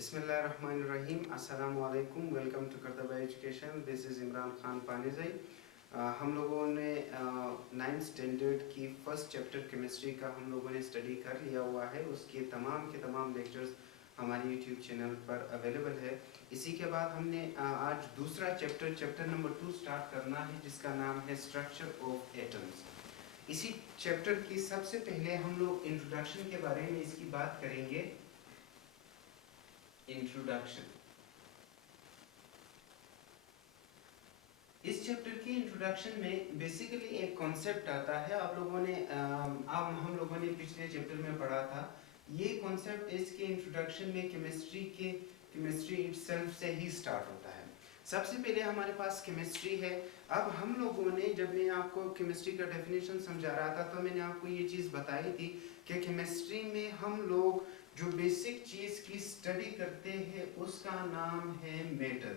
बिस्मिल्लाहिर्रहमानिर्रहीम अस्सलामु अलैकुम। Welcome to Qurtaba education. This is Imran Khan Panezai. हम लोगों ने नाइन्थ स्टैंडर्ड की फ़र्स्ट चैप्टर केमिस्ट्री का हम लोगों ने स्टडी कर लिया हुआ है। उसके तमाम लेक्चर्स हमारे यूट्यूब चैनल पर अवेलेबल है। इसी के बाद हमने आज दूसरा चैप्टर नंबर 2 स्टार्ट करना है, जिसका नाम है स्ट्रक्चर ऑफ एटम्स। इसी चैप्टर की सबसे पहले हम लोग इंट्रोडक्शन के बारे में इसकी बात करेंगे। इंट्रोडक्शन। इस चैप्टर की इंट्रोडक्शन में बेसिकली एक कॉन्सेप्ट आता है। आप लोगों ने हम लोगों ने पिछले चैप्टर में पढ़ा था। ये कॉन्सेप्ट इसके इंट्रोडक्शन में केमिस्ट्री इटसेल्फ से ही स्टार्ट होता है। सबसे पहले हमारे पास केमिस्ट्री है। अब हम लोगों ने, जब मैं आपको केमिस्ट्री का डेफिनेशन समझा रहा था, तो मैंने आपको ये चीज़ बताई थी कि केमिस्ट्री में हम लोग जो बेसिक चीज़ की स्टडी करते हैं उसका नाम है मैटर।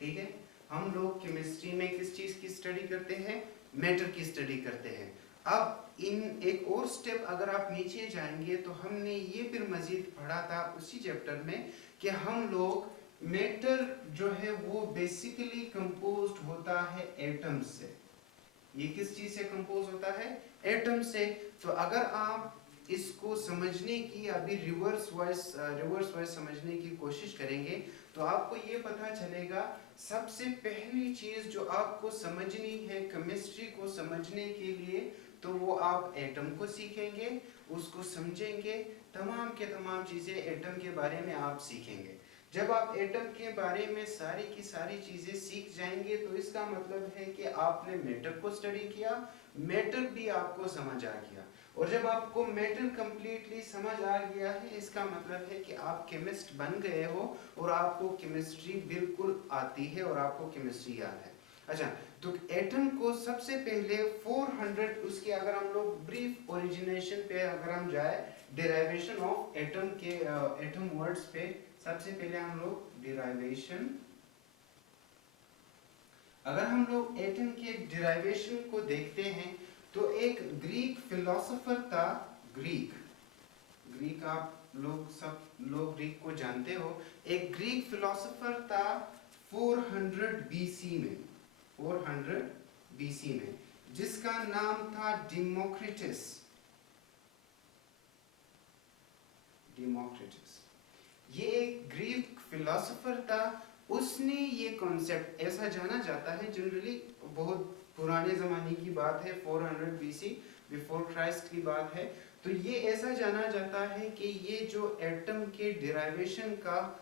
ठीक है, हम लोग केमिस्ट्री में किस चीज़ की स्टडी करते हैं? मैटर की स्टडी करते हैं। अब इन एक और स्टेप अगर आप नीचे जाएंगे तो हमने ये फिर मजीद पढ़ा था उसी चैप्टर में कि हम लोग मैटर जो है वो बेसिकली कंपोज्ड होता है एटम्स से। ये किस चीज से कंपोज होता है? एटम से। तो अगर आप इसको समझने की अभी रिवर्स वाइज समझने की कोशिश करेंगे तो आपको ये पता चलेगा, सबसे पहली चीज जो आपको समझनी है केमिस्ट्री को समझने के लिए, तो वो आप एटम को सीखेंगे, उसको समझेंगे, तमाम के तमाम चीजें एटम के बारे में आप सीखेंगे। जब आप एटम के बारे में सारी की सारी चीजें सीख जाएंगे तो इसका मतलब है कि आपने मैटर को स्टडी किया, मैटर भी आपको समझ आ गया। और जब आपको मैटर कंप्लीटली समझ आ गया है, इसका मतलब है कि आप केमिस्ट बन गए हो और आपको केमिस्ट्री बिल्कुल आती है और आपको केमिस्ट्री याद है। अच्छा, तो एटम को सबसे पहले 400, उसके अगर हम लोग ब्रीफ ओरिजिनेशन पे अगर हम जाए, डेरिवेशन ऑफ एटम के एटम वर्ड्स पे, सबसे पहले हम लोग डिराइवेशन, अगर हम लोग एटम के डिराइवेशन को देखते हैं तो एक ग्रीक फिलोसोफर था। ग्रीक आप लोग सब लोग ग्रीक को जानते हो। एक ग्रीक फिलोसोफर था 400 बीसी में, 400 बीसी में, जिसका नाम था डेमोक्रिटस। ये एक ग्रीक फिलोसोफर था। उसने ये कॉन्सेप्ट, ऐसा जाना जाता है जनरली, बहुत पुराने ज़माने की बात है, 400 बीसी बिफोर क्राइस्ट की बात है। तो ये ऐसा जाना जाता है कि ये जो एटम के डिराइवेशन का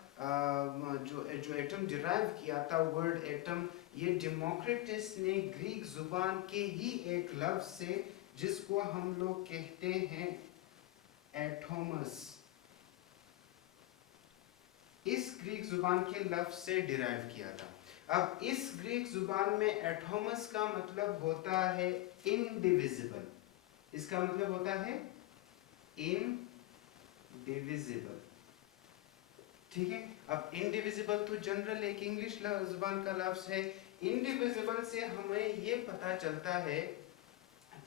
जो एटम डिराइव किया था, वर्ड एटम, ये डेमोक्रिटस ने ग्रीक जुबान के ही एक लफ्ज से, जिसको हम लोग कहते हैं एटोमस, इस ग्रीक जुबान के लफ्ज से डिराइव किया था। अब इस ग्रीक जुबान में एटोमस का मतलब होता है इनडिविजिबल। इसका मतलब होता है इनडिविजिबल। ठीक है, अब इनडिविजिबल तो जनरल एक इंग्लिश जुबान का लफ्ज है। इनडिविजिबल से हमें ये पता चलता है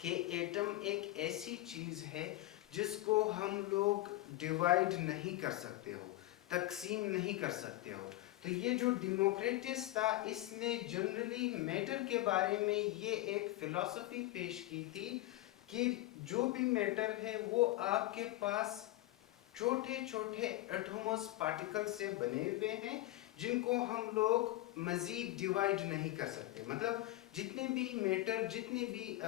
कि एटम एक ऐसी चीज है जिसको हम लोग डिवाइड नहीं कर सकते हो, तकसीम नहीं कर सकते हो। तो ये जो डेमोक्रिटस था, इसने जनरली मैटर के बारे में ये एक फिलॉसफी पेश की थी कि जो भी मैटर है वो आपके पास छोटे छोटे एटॉमस पार्टिकल से बने हुए हैं, जिनको हम लोग मजीद डिवाइड नहीं कर सकते। मतलब जितने भी मैटर, जितने भी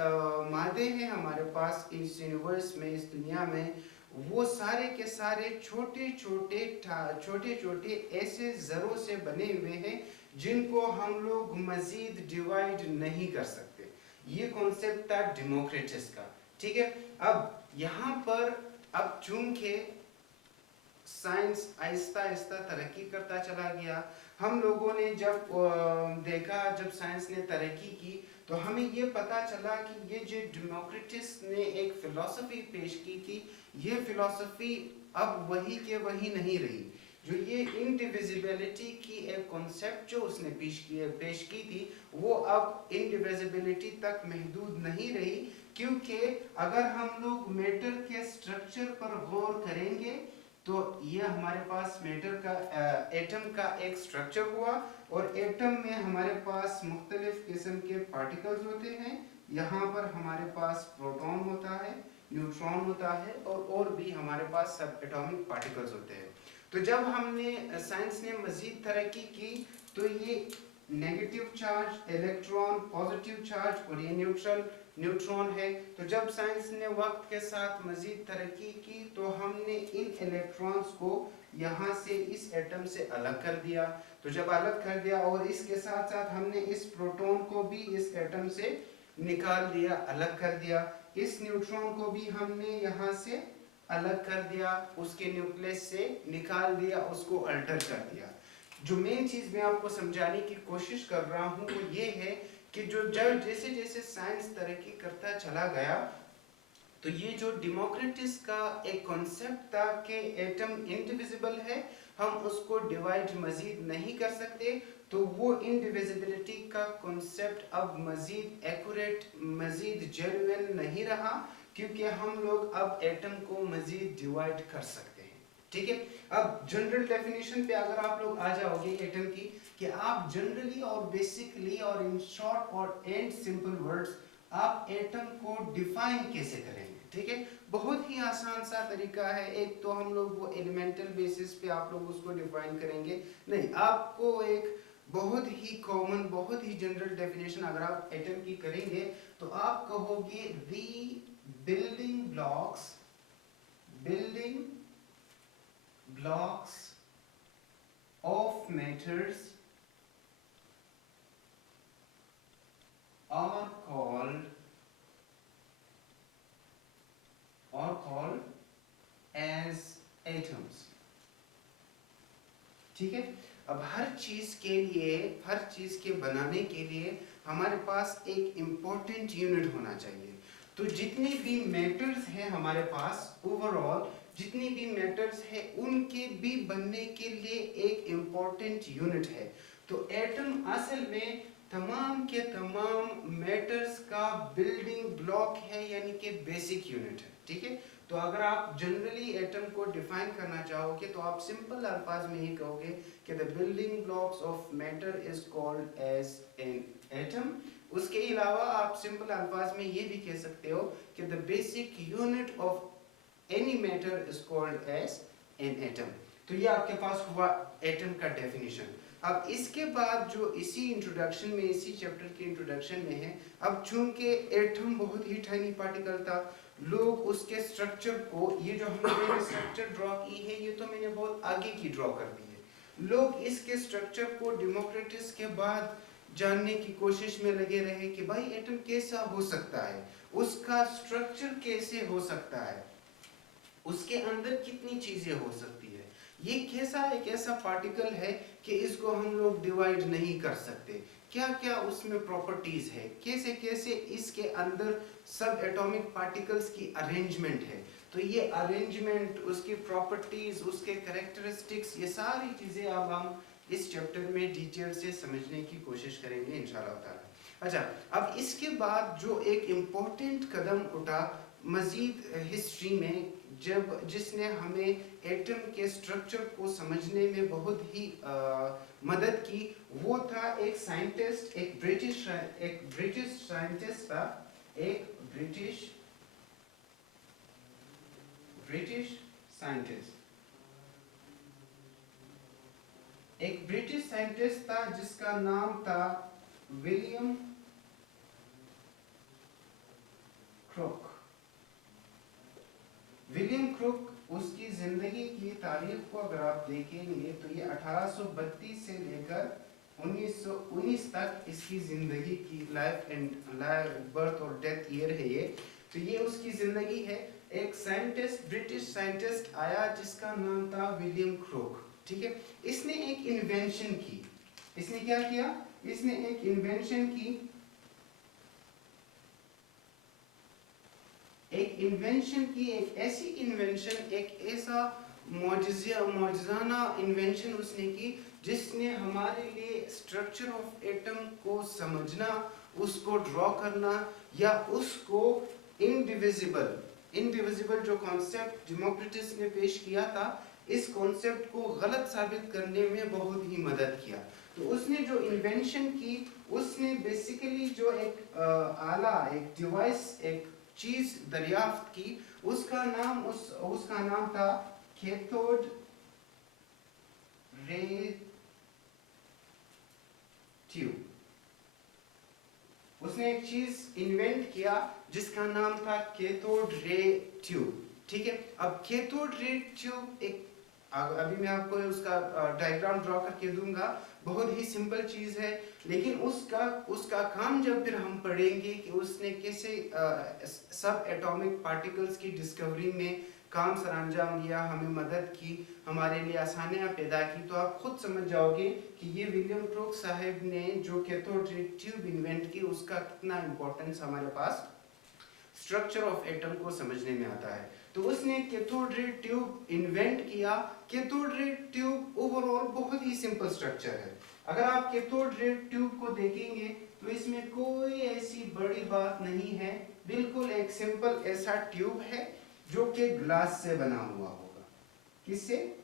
मादे हैं हमारे पास इस यूनिवर्स में, इस दुनिया में, वो सारे के सारे छोटे छोटे ऐसे ज़रों से बने हुए हैं जिनको हम लोग मजीद डिवाइड नहीं कर सकते। ये कॉन्सेप्ट था डेमोक्रिटस का। ठीक है, अब यहाँ पर अब चूंकि साइंस आहिस्ता आहिस्ता तरक्की करता चला गया, हम लोगों ने जब देखा, जब साइंस ने तरक्की की, तो हमें ये पता चला कि ये जो डेमोक्रिटस ने एक फिलॉसफी पेश की थी, ये फिलॉसफी अब वही के वही नहीं रही। जो ये इनडिविजिबिलिटी की एक कॉन्सेप्ट जो उसने पेश की थी, वो अब इनडिविजिबिलिटी तक महदूद नहीं रही, क्योंकि अगर हम लोग मैटर के स्ट्रक्चर पर गौर करेंगे तो ये हमारे पास मैटर का एटम का एक स्ट्रक्चर हुआ, और एटम में हमारे पास मुख्तलिफ किस्म के पार्टिकल्स होते हैं। यहाँ पर हमारे पास प्रोटॉन होता है, न्यूट्रॉन होता है, और भी हमारे पास सब एटॉमिक पार्टिकल्स होते हैं। तो जब हमने साइंस ने मज़ीद तरक्की की, तो ये negative charge electron, positive charge, और ये न्यूट्रॉन है। तो जब साइंस ने वक्त के साथ मजीद तरक्की की, तो हमने इन इलेक्ट्रॉन्स को यहाँ से इस एटम से अलग कर दिया। तो जब अलग कर दिया, और इसके साथ साथ हमने इस प्रोटॉन को भी इस एटम से निकाल दिया, अलग कर दिया। इस न्यूट्रॉन को भी हमने यहाँ से अलग कर दिया, उसके न्यूक्लियस से निकाल दिया, उसको अल्टर कर दिया। जो मेन चीज मैं आपको समझाने की कोशिश कर रहा हूँ वो ये है कि जो जैसे जैसे साइंस तरक्की करता चला गया, तो ये जो डेमोक्रिटस का एक कॉन्सेप्ट था कि एटम इंडिविजिबल है, हम उसको डिवाइड मजीद नहीं कर सकते, तो वो इंडिविजिबिलिटी का कॉन्सेप्ट अब मजीद एक्यूरेट, मजीद जेन्युइन नहीं रहा, क्योंकि हम लोग अब एटम को मजीद डिवाइड कर सकते हैं। ठीक है, अब जनरल डेफिनेशन पे अगर आप लोग आ जाओगे एटम की, कि आप जनरली और बेसिकली और इन शॉर्ट और एंड सिंपल वर्ड्स आप एटम को डिफाइन कैसे करेंगे। ठीक है, बहुत ही आसान सा तरीका है। एक तो हम लोग वो एलिमेंटल बेसिस पे आप लोग उसको डिफाइन करेंगे, नहीं, आपको एक बहुत ही कॉमन, बहुत ही जनरल डेफिनेशन अगर आप एटम की करेंगे, तो आप कहोगे दी building blocks of matters are called as atoms। ठीक है, अब हर चीज के बनाने के लिए हमारे पास एक इम्पोर्टेंट यूनिट होना चाहिए। तो जितने भी मैटर्स हैं हमारे पास, ओवरऑल जितनी भी मैटर्स है, उनके भी बनने के लिए एक इम्पोर्टेंट यूनिट है। तो एटम असल में तमाम के तमाम मैटर्स का बिल्डिंग ब्लॉक है, यानी कि बेसिक यूनिट है। ठीक है, तो अगर आप जनरली एटम को डिफाइन करना चाहोगे, तो आप सिंपल अल्फाज में ही कहोगे कि the building blocks of matter is called as an atom. उसके अलावा आप सिंपल अल्फाज में ये भी कह सकते हो कि the basic unit of any matter is called as an atom. तो ये आपके पास हुआ एटम का डेफिनेशन। अब इसके बाद जो इसी इंट्रोडक्शन में, इसी चैप्टर के इंट्रोडक्शन में है, अब चूंकि एटम बहुत ही टाइनी पार्टिकल था, लोग उसके स्ट्रक्चर को, ये जो हमने स्ट्रक्चर ड्रॉ की है, ये तो मैंने बहुत आगे की ड्रॉ कर दी है। लोग इसके स्ट्रक्चर को डेमोक्रेटिस के बाद जानने की कोशिश में लगे रहे कि भाई एटम कैसा हो सकता है, उसका स्ट्रक्चर कैसे हो सकता है, उसके अंदर कितनी चीजें हो सकती है, ये कैसा एक ऐसा पार्टिकल है कि इसको हम लोग डिवाइड नहीं कर सकते, क्या क्या उसमें प्रॉपर्टीज है, कैसे कैसे इसके अंदर सब एटॉमिक पार्टिकल्स की अरेंजमेंट है। तो ये अरेंजमेंट, उसकी प्रॉपर्टीज, उसके कैरेक्टरिस्टिक्स, ये सारी चीजें अब हम इस चैप्टर में डिटेल से समझने की कोशिश करेंगे इंशाल्लाह ताला। अच्छा, अब इसके बाद जो एक इम्पोर्टेंट कदम उठा मजीद हिस्ट्री में, जिसने हमें एटम के स्ट्रक्चर को समझने में बहुत ही मदद की, वो था एक साइंटिस्ट, एक ब्रिटिश साइंटिस्ट था, एक ब्रिटिश साइंटिस्ट था जिसका नाम था विलियम क्रुक। उसकी जिंदगी की तारीख को अगर आप देखेंगे, तो ये 1832 से लेकर 1919 तक इसकी जिंदगी की बर्थ और डेथ ईयर है ये। तो ये उसकी जिंदगी है। एक साइंटिस्ट, ब्रिटिश साइंटिस्ट आया जिसका नाम था विलियम क्रुक। ठीक है, इसने एक इन्वेंशन की। इसने क्या किया? इसने एक इन्वेंशन की, एक ऐसी इन्वेंशन, एक ऐसा मौजज़ाना इन्वेंशन उसने की, जिसने हमारे लिए स्ट्रक्चर ऑफ एटम को समझना, उसको ड्रॉ करना, या उसको इंडिविजिबल जो कॉन्सेप्ट डेमोक्रिटस ने पेश किया था, इस कॉन्सेप्ट को गलत साबित करने में बहुत ही मदद किया। तो उसने जो इन्वेंशन की, उसने बेसिकली जो एक आला, एक डिवाइस, एक चीज दरियाफ्त की, उसका नाम था कैथोड रे ट्यूब। उसने एक चीज इन्वेंट किया जिसका नाम था कैथोड रे ट्यूब। ठीक है, अब कैथोड रे ट्यूब एक, अभी मैं आपको उसका डायग्राम ड्रॉ करके दूंगा, बहुत ही सिंपल चीज है, लेकिन उसका काम जब फिर हम पढ़ेंगे कि उसने कैसे सब एटॉमिक पार्टिकल्स की डिस्कवरी में काम सरअंजाम दिया, हमें मदद की, हमारे लिए आसानियां पैदा की, तो आप खुद समझ जाओगे कि ये विलियम क्रूक साहब ने जो कैथोड रे ट्यूब इन्वेंट की, उसका कितना इंपॉर्टेंस हमारे पास स्ट्रक्चर ऑफ एटम को समझने में आता है। तो उसने कैथोड रे ट्यूब इन्वेंट किया। कैथोड रे ट्यूब ओवरऑल बहुत ही सिंपल स्ट्रक्चर है। अगर आप कैथोड रे ट्यूब को देखेंगे तो इसमें कोई ऐसी बड़ी बात नहीं है, बिल्कुल एक सिंपल ऐसा ट्यूब है जो कि ग्लास से बना हुआ होगा। किससे?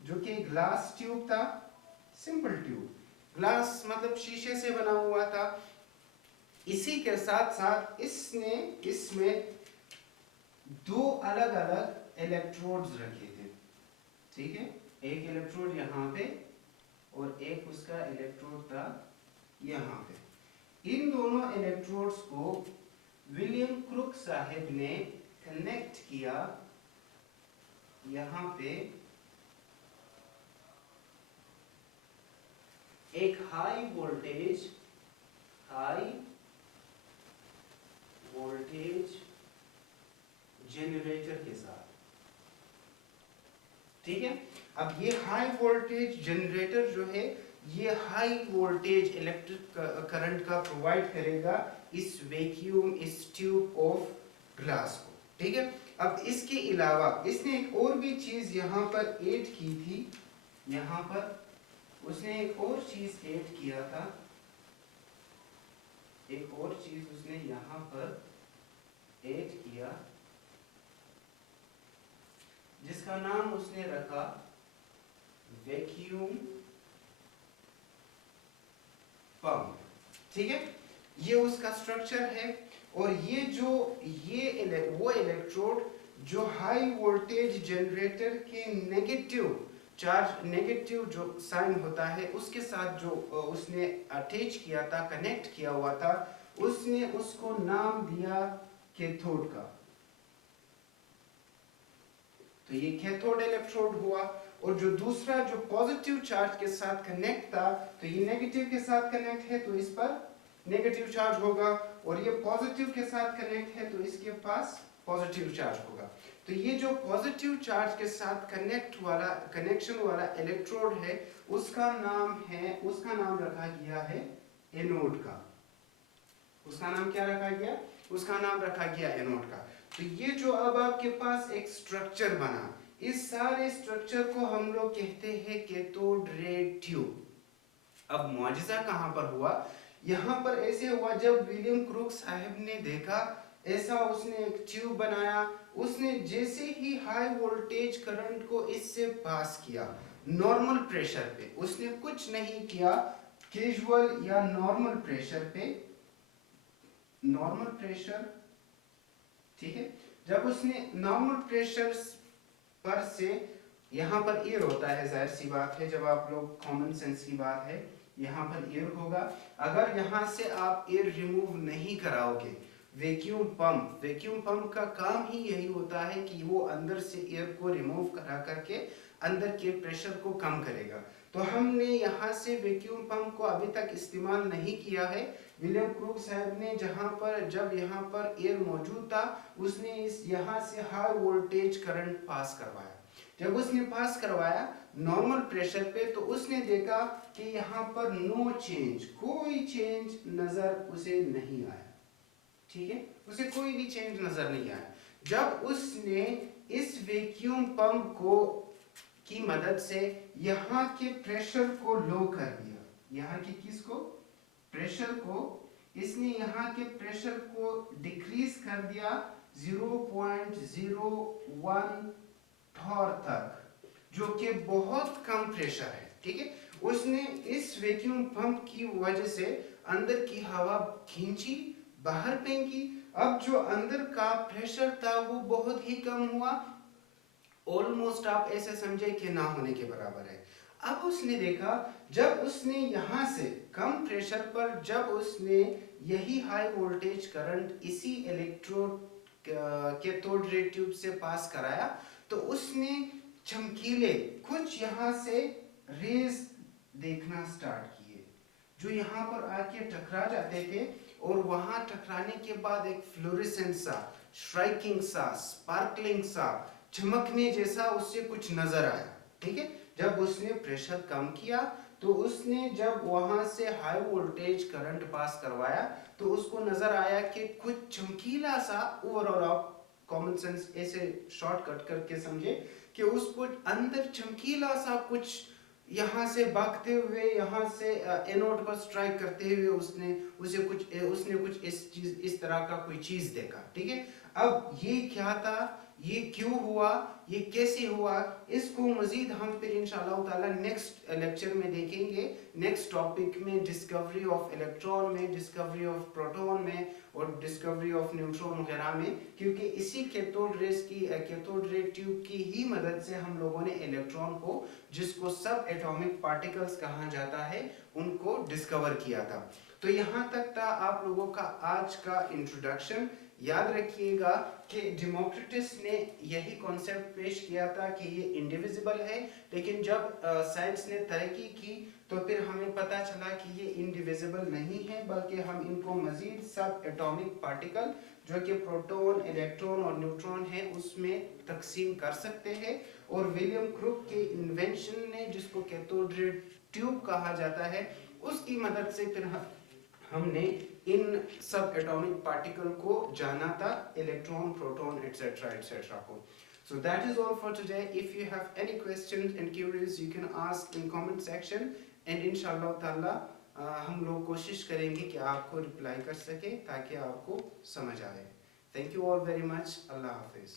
जो कि ग्लास ट्यूब था, सिंपल ट्यूब, ग्लास मतलब शीशे से बना हुआ था। इसी के साथ साथ इसने इसमें दो अलग अलग इलेक्ट्रोड्स रखे थे। ठीक है, एक इलेक्ट्रोड यहाँ पे और एक उसका इलेक्ट्रोड था यहाँ पे। इन दोनों इलेक्ट्रोड्स को विलियम क्रूक साहब ने कनेक्ट किया यहाँ पे एक हाई वोल्टेज जनरेटर के साथ। ठीक है, अब ये हाई वोल्टेज जनरेटर जो है, ये हाई वोल्टेज इलेक्ट्रिक करंट का प्रोवाइड करेगा इस वैक्यूम, इस ट्यूब ऑफ ग्लास को। ठीक है, अब इसके अलावा इसने एक और भी चीज यहाँ पर ऐड की थी। यहाँ पर उसने एक और चीज ऐड किया था, एक और चीज उसने यहाँ पर ऐड किया जिसका नाम उसने रखा वैक्यूम पंप। ठीक है, ये उसका स्ट्रक्चर है। और ये वो इलेक्ट्रोड जो हाई वोल्टेज जनरेटर के नेगेटिव जो साइन होता है उसके साथ जो उसने अटैच किया था, कनेक्ट किया हुआ था, उसने उसको नाम दिया कैथोड का। तो ये कैथोड इलेक्ट्रोड हुआ। और जो दूसरा जो पॉजिटिव चार्ज के साथ कनेक्ट था, तो ये नेगेटिव के साथ कनेक्ट है तो इस पर नेगेटिव चार्ज होगा, और ये पॉजिटिव के साथ कनेक्ट है तो इसके पास पॉजिटिव चार्ज होगा। तो ये जो पॉजिटिव चार्ज के साथ कनेक्शन वाला इलेक्ट्रोड है, उसका नाम रखा गया है एनोड का। उसका नाम क्या रखा गया? उसका नाम रखा गया एनोड का। तो ये जो अब आपके पास एक स्ट्रक्चर बना, इस सारे स्ट्रक्चर को हम लोग कहते हैं कैथोड रे ट्यूब। अब मुआजिजा कहां पर हुआ? यहाँ पर ऐसे हुआ जब विलियम क्रूक साहब ने देखा ऐसा, उसने एक ट्यूब बनाया। उसने जैसे ही हाई वोल्टेज करंट को इससे पास किया नॉर्मल प्रेशर पे, उसने कुछ नहीं किया, कैजुअल या नॉर्मल प्रेशर पे, नॉर्मल प्रेशर, ठीक है, जब उसने नॉर्मल प्रेशर पर से, यहाँ पर एयर होता है, जाहिर सी बात है, जब आप लोग कॉमन सेंस की बात है, यहाँ पर एयर होगा। अगर यहाँ से आप एयर रिमूव नहीं कराओगे, वैक्यूम पंप का काम ही यही होता है कि वो अंदर से एयर को रिमूव करा करके अंदर के प्रेशर को कम करेगा। तो हमने यहाँ से वैक्यूम पंप को अभी तक इस्तेमाल नहीं किया है। विलियम क्रूक साहब ने जब यहाँ पर एयर मौजूद था, उसने यहाँ से हाई वोल्टेज करंट पास करवाया। जब उसने पास करवाया नॉर्मल प्रेशर पे, तो उसने देखा कि यहाँ पर नो चेंज, कोई चेंज नजर उसे नहीं आया। ठीक है, उसे कोई भी चेंज नजर नहीं आया। जब उसने इस वैक्यूम पंप को की मदद से यहाँ के प्रेशर को लो कर दिया, यहाँ की किसको? प्रेशर को, इसने यहाँ के प्रेशर को डिक्रीज कर दिया 0.01 थॉर तक। जो कि बहुत कम प्रेशर है, ठीक है। उसने इस वैक्यूम पंप की वजह से अंदर की हवा खींची, बाहर फेंकी। अब जो अंदर का प्रेशर था वो बहुत ही कम हुआ, ऑलमोस्ट आप ऐसे समझे कि ना होने के बराबर है। अब उसने देखा, जब उसने यहाँ से कम प्रेशर पर जब उसने यही हाई वोल्टेज करंट इसी इलेक्ट्रोड कैथोड रे ट्यूब से पास कराया, तो उसने चमकीले कुछ यहाँ से रेज देखना स्टार्ट किए, जो यहाँ पर आके टकरा जाते थे, और वहां टकराने के बाद एक फ्लोरेसेंट सा, स्ट्राइकिंग सा, स्पार्कलिंग सा, चमकने जैसा उससे कुछ नजर आया, ठीक है। जब उसने प्रेशर कम किया, तो उसने जब वहां से हाई वोल्टेज करंट पास करवाया, तो उसको नजर आया कि कुछ चमकीला सा, ओवरऑल आप कॉमन सेंस ऐसे शॉर्टकट करके समझे कि उसको अंदर चमकीला सा कुछ यहाँ से भागते हुए, यहाँ से एनोड पर स्ट्राइक करते हुए उसने कुछ इस तरह का कोई चीज देखा, ठीक है। अब ये क्या था, ये क्यों हुआ, ये कैसे हुआ, इसको मजीद हम फिर इंशाल्लाह ताला नेक्स्ट लेक्चर में देखेंगे, नेक्स्ट टॉपिक में, डिस्कवरी ऑफ इलेक्ट्रॉन में, डिस्कवरी ऑफ प्रोटॉन में, और डिस्कवरी ऑफ न्यूट्रॉन वगैरह में। क्योंकि इसी कैथोड रे ट्यूब की ही मदद से हम लोगों ने इलेक्ट्रॉन को, जिसको सब एटॉमिक पार्टिकल्स कहा जाता है, उनको डिस्कवर किया था। तो यहाँ तक था आप लोगों का आज का इंट्रोडक्शन। याद रखिएगा कि डेमोक्रिटस ने यही कॉन्सेप्ट पेश किया था कि ये इंडिविजिबल है, लेकिन जब साइंस ने तरक्की की, तो फिर हमें पता चला कि ये इंडिविजिबल नहीं है, बल्कि हम इनको मजीद सब एटॉमिक पार्टिकल, जो कि प्रोटॉन, इलेक्ट्रॉन और न्यूट्रॉन है, उसमें तकसीम कर सकते हैं। और विलियम क्रुक के इन्वेंशन ने, जिसको कैथोड रे ट्यूब कहा जाता है, उसकी मदद से फिर हमने इन सब एटॉमिक पार्टिकल को जाना था, इलेक्ट्रॉन, प्रोटॉन एटसेट्रा एटसेट्रा को। So that is all for today. If you have any questions and queries, you can ask in comment section, and inshallah ताला हम लोग कोशिश करेंगे कि आपको रिप्लाई कर सके ताकि आपको समझ आए। Thank you all very much. Allah Hafiz.